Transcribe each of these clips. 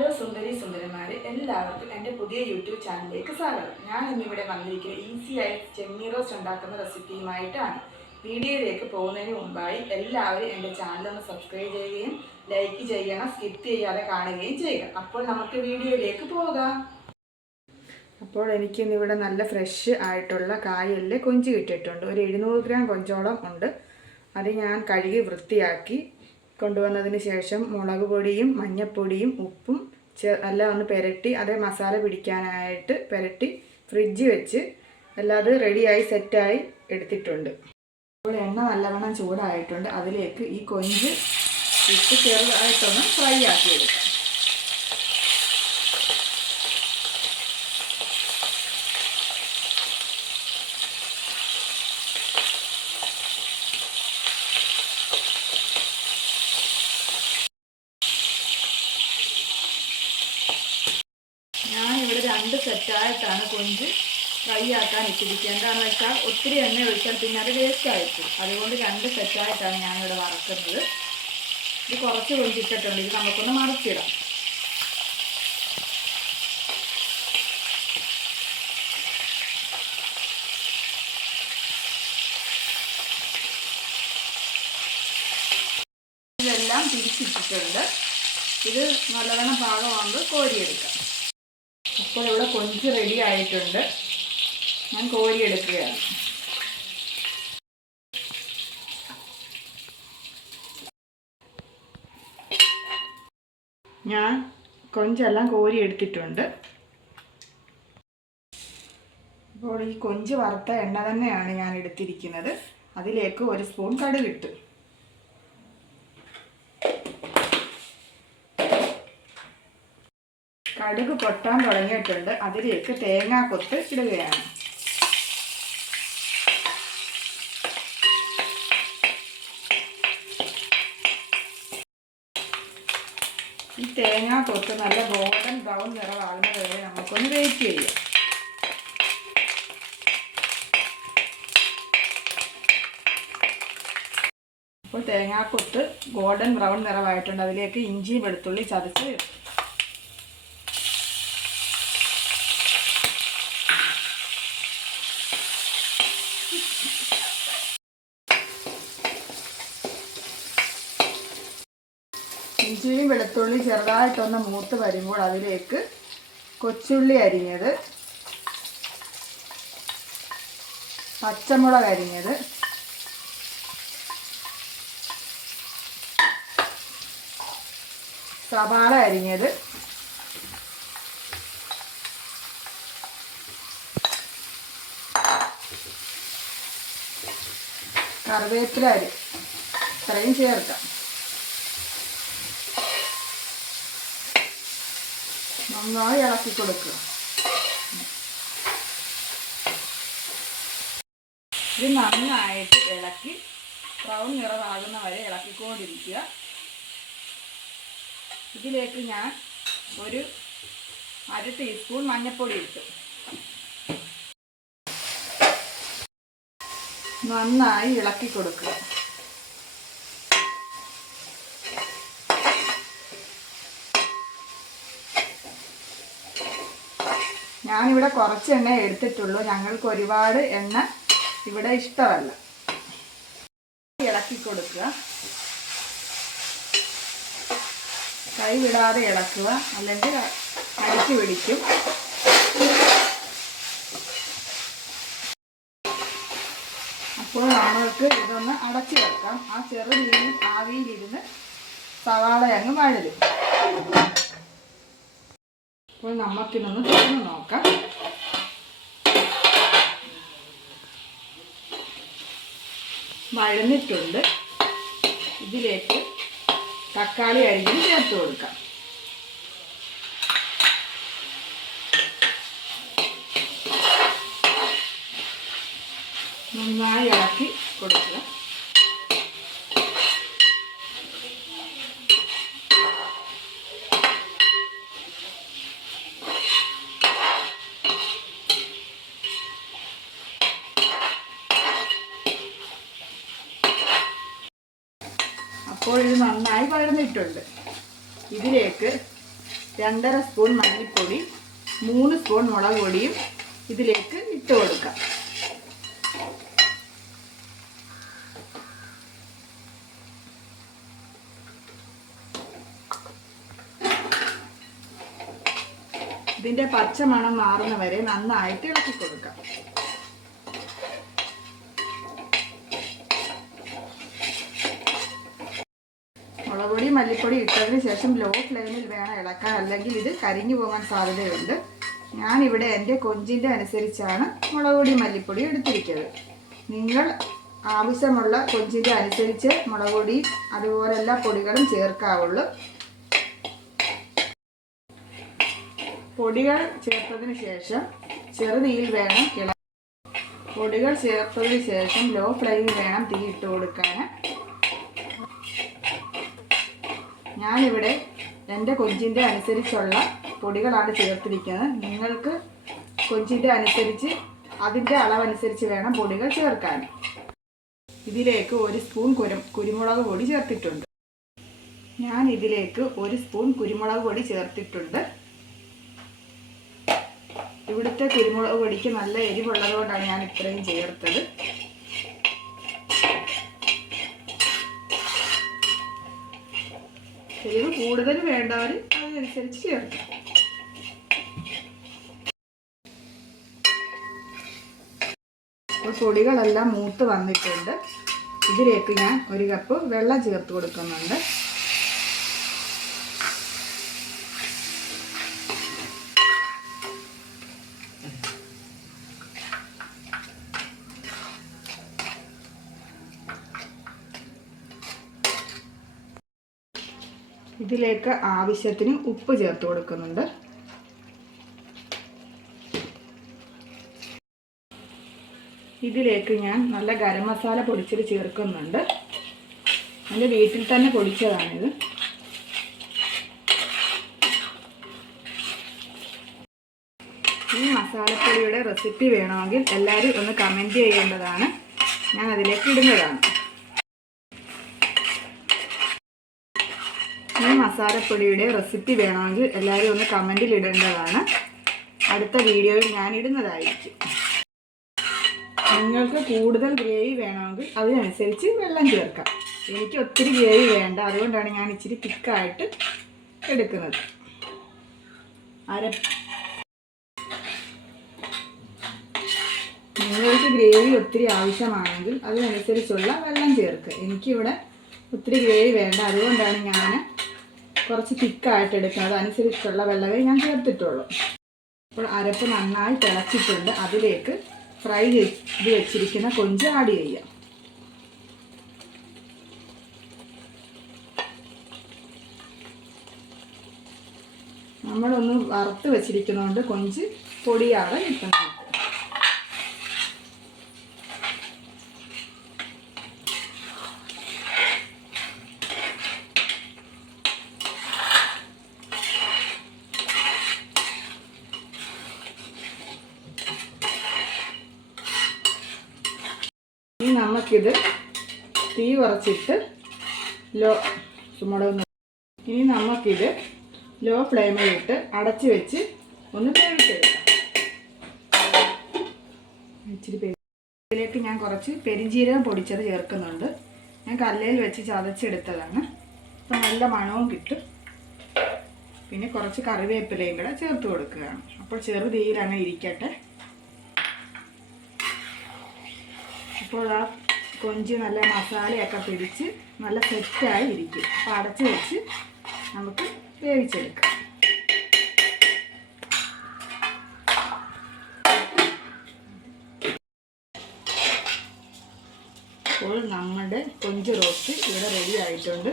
Hello സുന്ദരി സുന്ദരന്മാർ എല്ലാവർക്കും എന്റെ പുതിയ യൂട്യൂബ് ചാനലിലേക്ക് സ്വാഗതം. ഞാൻ ഇന്നിവിടെ വന്നിരിക്കുന്നത് ഈസിയായി ചെമ്മീ റോസ്റ്റ് ഉണ്ടാക്കുന്ന റെസിപ്പിയുമായിട്ടാണ് വീഡിയോയിലേക്ക് പോകുന്നതിന് മുമ്പായി എല്ലാവരും എന്റെ ചാനൽ ഒന്ന് സബ്സ്ക്രൈബ് ചെയ്യുകയും ലൈക്ക് ചെയ്യണം സ്കിപ്പ് ചെയ്യാതെ കാണുകയും ചെയ്യുക. അപ്പോൾ നമുക്ക് വീഡിയോയിലേക്ക് പോകാം. അപ്പോൾ എനിക്കിന്നിവിടെ നല്ല ഫ്രഷ് ആയിട്ടുള്ള കായലിൽ കൊഞ്ച് കിട്ടിയിട്ടുണ്ട്. ഒരു എഴുന്നൂറ് ഗ്രാം കൊഞ്ചോളം ഉണ്ട്. അത് ഞാൻ കഴുകി വൃത്തിയാക്കി കൊണ്ടുവന്നതിന് ശേഷം മുളക് പൊടിയും മഞ്ഞൾപ്പൊടിയും ഉപ്പും എല്ലാം ഒന്ന് പുരട്ടി അതേ മസാല പിടിക്കാനായിട്ട് പുരട്ടി ഫ്രിഡ്ജ് വെച്ച് എല്ലാം അത് റെഡിയായി സെറ്റായി എടുത്തിട്ടുണ്ട്. ഇപ്പോൾ എണ്ണ നല്ലവണ്ണം ചൂടായിട്ടുണ്ട്. അതിലേക്ക് ഈ കൊഞ്ച് ഇട്ട് ചെറുതായിട്ടൊന്ന് ഫ്രൈ ആക്കി എടുക്കാം ഞാനിവിടെ സെറ്റായിട്ടാണ് കൊഞ്ച് ഫ്രൈ ആക്കാൻ ഇട്ടിരിക്കുക എന്താണെന്ന് വെച്ചാൽ ഒത്തിരി എണ്ണ ഒഴിച്ചാൽ പിന്നെ അത് വേസ്റ്റ് അതുകൊണ്ട് രണ്ട് സെറ്റായിട്ടാണ് ഞാനിവിടെ വറക്കുന്നത്. ഇത് കുറച്ച് കൊഞ്ചിട്ടിട്ടുണ്ട് ഇത് നമുക്കൊന്ന് മറിച്ചിടാം. ഇതെല്ലാം തിരിച്ചിട്ടിട്ടുണ്ട് ഇത് നല്ലവണ്ണം പാകമാകുമ്പോൾ കോരിയെടുക്കാം. അപ്പോൾ ഇവിടെ കൊഞ്ച് റെഡി ആയിട്ടുണ്ട്. ഞാൻ കോരിയെടുക്കുകയാണ്. ഞാൻ കൊഞ്ചെല്ലാം കോരി എടുത്തിട്ടുണ്ട് അപ്പോൾ ഈ കൊഞ്ച് വറുത്ത എണ്ണ തന്നെയാണ് ഞാൻ എടുത്തിരിക്കുന്നത്. അതിലേക്ക് ഒരു സ്പൂൺ കടുകിട്ട് കടുക് പൊട്ടാൻ തുടങ്ങിയിട്ടുണ്ട്. അതിലേക്ക് തേങ്ങാക്കൊത്ത് ഇടുകയാണ്. ഈ തേങ്ങാക്കൊത്ത് നല്ല ഗോൾഡൻ ബ്രൗൺ നിറമാകുന്നത് വരെ നമുക്കൊന്ന് വെയിറ്റ് ചെയ്യാം. അപ്പോൾ തേങ്ങാക്കൊത്ത് ഗോൾഡൻ ബ്രൗൺ നിറമായിട്ടുണ്ട്. അതിലേക്ക് ഇഞ്ചി വെളുത്തുള്ളി ചതച്ച് ഇഞ്ചിയും വെളുത്തുള്ളി ചെറുതായിട്ടൊന്ന് മൂത്ത് വരുമ്പോൾ അതിലേക്ക് കൊച്ചുള്ളി അരിഞ്ഞത് പച്ചമുളക് അരിഞ്ഞത് സവാള അരിഞ്ഞത് കറിവേപ്പില അരി. ഇത്രയും ചേർക്കാം. നന്നായി ഇളക്കി കൊടുക്കുക. ഇത് നന്നായിട്ട് ഇളക്കി ബ്രൗൺ നിറമാകുന്ന വരെ ഇളക്കിക്കൊണ്ടിരിക്കുക. ഇതിലേക്ക് ഞാൻ ഒരു അര ടീസ്പൂൺ മഞ്ഞൾപ്പൊടി ഇട്ടു. നന്നായി ഇളക്കി കൊടുക്കുക. ഞാനിവിടെ കുറച്ച് എണ്ണ എടുത്തിട്ടുള്ളൂ. ഞങ്ങൾക്ക് ഒരുപാട് എണ്ണ ഇവിടെ ഇഷ്ടമല്ല. ഇളക്കി കൊടുക്കുക. കൈ വിടാതെ ഇളക്കുക. അല്ലെങ്കിൽ അടിച്ചു പിടിക്കും. അപ്പോൾ നമ്മൾക്ക് ഇതൊന്ന് അടച്ചു വെക്കാം. ആ ചെറു തീയിൽ ആവിയിലിരുന്ന് സവാള അങ്ങ് വഴലും അപ്പോൾ നമുക്കിതൊന്ന് തുറന്ന് നോക്കാം. വഴന്നിട്ടുണ്ട്. ഇതിലേക്ക് തക്കാളി അരിഞ്ഞ് ചേർത്ത് കൊടുക്കാം. നന്നായി ഇളക്കി കൊടുക്കുക അപ്പോൾ ഇത് നന്നായി വഴന്നിട്ടുണ്ട് ഇതിലേക്ക് രണ്ടര സ്പൂൺ മല്ലിപ്പൊടി മൂന്ന് സ്പൂൺ മുളക് പൊടിയും ഇതിലേക്ക് ഇട്ട് കൊടുക്കാം. ഇതിന്റെ പച്ചമണം മാറുന്ന വരെ നന്നായിട്ട് ഇളക്കി കൊടുക്കാം മുളക് പൊടി മല്ലിപ്പൊടി ഇട്ടതിന് ശേഷം ലോ ഫ്ലെയിമിൽ വേണം ഇളക്കാൻ. അല്ലെങ്കിൽ ഇത് കരിഞ്ഞു പോകാൻ സാധ്യതയുണ്ട്. ഞാനിവിടെ എന്റെ കൊഞ്ചിന്റെ അനുസരിച്ചാണ് മുളക് പൊടി മല്ലിപ്പൊടി എടുത്തിരിക്കുന്നത്. നിങ്ങൾ ആവശ്യമുള്ള കൊഞ്ചിന്റെ അനുസരിച്ച് മുളക് പൊടി അതുപോലെ എല്ലാ പൊടികളും ചേർക്കാവുള്ളൂ. പൊടികൾ ചേർത്തതിന് ശേഷം ചെറുതീയിൽ വേണം ഇള പൊടികൾ ചേർത്തതിന് ശേഷം ലോ ഫ്ലെയിമിൽ വേണം തീ ഇട്ട് കൊടുക്കാൻ. ഞാനിവിടെ എന്റെ കൊഞ്ചിന്റെ അനുസരിച്ചുള്ള പൊടികളാണ് ചേർത്തിരിക്കുന്നത്. നിങ്ങൾക്ക് കൊഞ്ചിന്റെ അനുസരിച്ച് അതിന്റെ അളവനുസരിച്ച് വേണം പൊടികൾ ചേർക്കാൻ. ഇതിലേക്ക് ഒരു സ്പൂൺ കുരു കുരുമുളക് പൊടി ചേർത്തിട്ടുണ്ട്. ഞാൻ ഇതിലേക്ക് ഒരു സ്പൂൺ കുരുമുളക് പൊടി ചേർത്തിട്ടുണ്ട്. ഇവിടുത്തെ കുരുമുളക് പൊടിക്ക് നല്ല എരിവുള്ളതുകൊണ്ടാണ് ഞാൻ ഇത്രയും ചേർത്തത്. എരിവ് കൂടുതൽ വേണ്ടവർ അതിനനുസരിച്ച് ചേർക്കാം. പൊടികളെല്ലാം മൂത്ത് വന്നിട്ടുണ്ട്. ഇതിലേക്ക് ഞാൻ ഒരു കപ്പ് വെള്ളം ചേർത്ത് കൊടുക്കുന്നുണ്ട്. ഇതിലേക്ക് ആവശ്യത്തിന് ഉപ്പ് ചേർത്ത് കൊടുക്കുന്നുണ്ട്. ഇതിലേക്ക് ഞാൻ നല്ല ഗരം മസാല പൊടിച്ചിട്ട് ചേർക്കുന്നുണ്ട്. എന്റെ വീട്ടിൽ തന്നെ പൊടിച്ചതാണിത്. ഈ മസാലപ്പൊടിയുടെ റെസിപ്പി വേണമെങ്കിൽ എല്ലാവരും ഒന്ന് കമന്റ് ചെയ്യേണ്ടതാണ്. ഞാൻ അതിലേക്ക് ഇടുന്നതാണ് ഈ മസാലപ്പൊടിയുടെ റെസിപ്പി വേണമെങ്കിൽ എല്ലാവരും ഒന്ന് കമന്റിൽ ഇടേണ്ടതാണ്. അടുത്ത വീഡിയോയിൽ ഞാൻ ഇടുന്നതായിരിക്കും. നിങ്ങൾക്ക് കൂടുതൽ ഗ്രേവി വേണമെങ്കിൽ അതിനനുസരിച്ച് വെള്ളം ചേർക്കാം. എനിക്ക് ഒത്തിരി ഗ്രേവി വേണ്ട അതുകൊണ്ടാണ് ഞാൻ ഇച്ചിരി തിക്കായിട്ട് എടുക്കുന്നത്. അര നിങ്ങൾക്ക് ഗ്രേവി ഒത്തിരി ആവശ്യമാണെങ്കിൽ അതിനനുസരിച്ചുള്ള വെള്ളം ചേർക്കുക. എനിക്കിവിടെ ഒത്തിരി ഗ്രേവി വേണ്ട അതുകൊണ്ടാണ് ഞാൻ കുറച്ച് തിക്കായിട്ട് എടുക്കണം. അതനുസരിച്ചുള്ള വെള്ളമേ ഞാൻ ചേർത്തിട്ടുള്ളൂ. അപ്പോൾ അരപ്പ് നന്നായി തിളച്ചിട്ടുണ്ട്. അതിലേക്ക് ഫ്രൈ ചെയ്ത് വെച്ചിരിക്കുന്ന കൊഞ്ച് ആഡ് ചെയ്യാം. നമ്മളൊന്ന് വറുത്ത് വെച്ചിരിക്കുന്നതുകൊണ്ട് കൊഞ്ച് പൊടിയാതെ കിട്ടുന്നത് ഇനി നമുക്കിത് തീ കുറച്ചിട്ട് ലോ ചുമടൊന്ന് ഇനി നമുക്കിത് ലോ ഫ്ലെയിമിലിട്ട് അടച്ച് വെച്ച് ഒന്ന് വേവിച്ചെടുക്കാം. ഇച്ചിരി ഇതിലേക്ക് ഞാൻ കുറച്ച് പെരിഞ്ജീരകം പൊടിച്ചത് ചേർക്കുന്നുണ്ട്. ഞാൻ കല്ലയിൽ വെച്ച് ചതച്ചെടുത്തതാണ്. അപ്പം നല്ല മണവും കിട്ടും. പിന്നെ കുറച്ച് കറിവേപ്പിലയും കൂടെ ചേർത്ത് കൊടുക്കുകയാണ്. അപ്പോൾ ചെറുതീരങ്ങനെ ഇരിക്കട്ടെ. അപ്പോൾ ആ കൊഞ്ച് നല്ല മസാലയൊക്കെ പിടിച്ച് നല്ല സെറ്റായി ഇരിക്കും. അപ്പോൾ അടച്ച് വെച്ച് നമുക്ക് വേവിച്ചെടുക്കാം. അപ്പോൾ നമ്മുടെ കൊഞ്ച് റോസ്റ്റ് ഇവിടെ റെഡി ആയിട്ടുണ്ട്.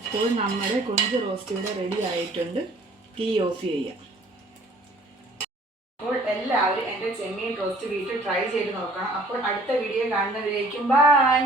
അപ്പോൾ നമ്മുടെ കൊഞ്ച് റോസ്റ്റ് ഇവിടെ റെഡി ആയിട്ടുണ്ട്. തീ ഓഫ് ചെയ്യാം. എല്ലാവരും എന്റെ ചെമ്മീൻ ടോസ്റ്റ് വീട്ടിൽ ട്രൈ ചെയ്ത് നോക്കണം. അപ്പോൾ അടുത്ത വീഡിയോ കാണുന്നവരേക്കും ബൈ